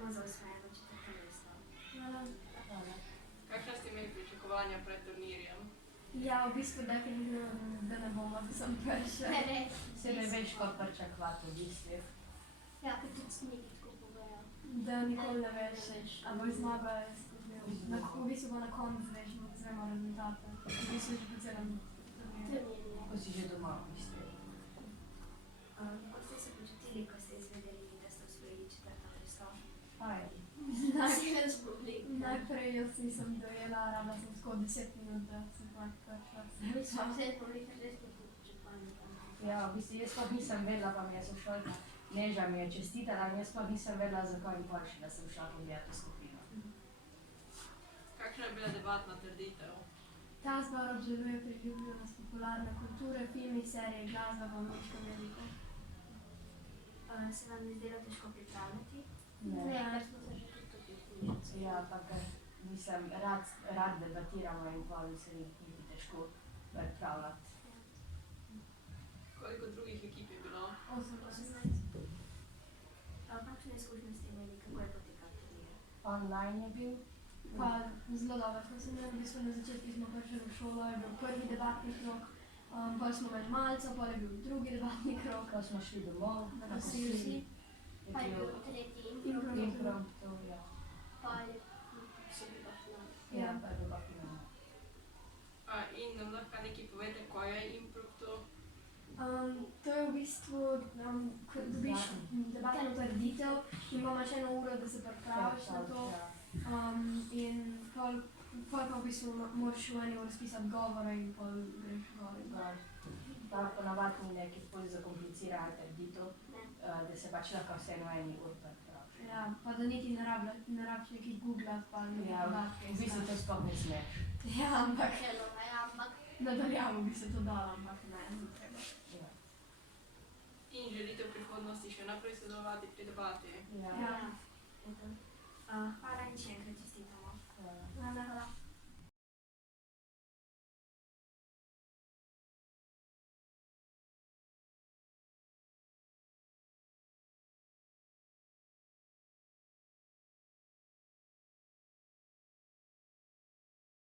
Čestitamo za osvojeno četrto mesto. Hvala. Kakšna ste imeli pričakovanja pred turnirjem? Ja, v bistvu definitivno, da ne bomo, da sem prša. Se ne veš, kaj pričakovati v bistvu. Ja, ker tudi snegi tako povejo. Da nikoli ne veš, a bo zmaga v bistvu pa na koncu veš, znamo rezultate. V bistvu že po celem turnirju. Ko si že doma v bistvu. Kako ste se počutili, ko ste izvedeli, da ste osvojili četrto mesto? Fajn. Najprej jaz nisem dojela, rabila sem skoro 10 minut, da sem tako prišla. Ja, v bistvu jaz sploh nisem vedela, pa mi je sošolka Neža mi je čestitala in jaz sploh nisem vedela, zakaj in pol še, da sem šla pogledati v skupino. Kakšna je bila debatna trditev? Ta zbor obžaluje priljubljenost popularne kulture, filmi, serije, glasba v ameriškem jeziku. Se vam je zdelo težko pripravljati? Ne. Ker smo se že tudi tukaj knjižice. Ja, pa ker mislim, rad debatiramo in pol se ni težko pripravljati. Koliko drugih ekip je bilo? 18. Kakšne izkušnje ste imeli, kako je potekal turnir? Online je bil. Pa zelo dobro smo se imeli, v bistvu na začetku smo prišli v šolo, je bil prvi debatni krog, pol smo imeli malca, pol je bil drugi debatni krog. Ko smo šli domov, Na Kosilci. Pa je bil tretji Impromptu. impromptu, ja. pa je so bili pa finali. Ja, pa je bil pa final. In nam lahko nekaj povete, ko je impromptu? To je v bistvu, ko dobiš debatno trditev in imaš 1 uro, da se pripraviš na to. In pol pa v bistvu moraš v 1 uri spisati govore in pol greš gor in gor. Ta ponavadi ni nekaj bolj zakomplicirana trditev, Ne. da se pač lahko vseeno 1 uri pripraviš. Ja, pa da niti ne rabiš nekaj googlati pa nekaj Ja, podatke v bistvu to sploh ne smeš. Ja, ampak Hello, ampak nadaljavo bi se to dalo, ampak ne, ni treba. Ja. In želite v prihodnosti še naprej sodelovati pri debati? Ja. Ja.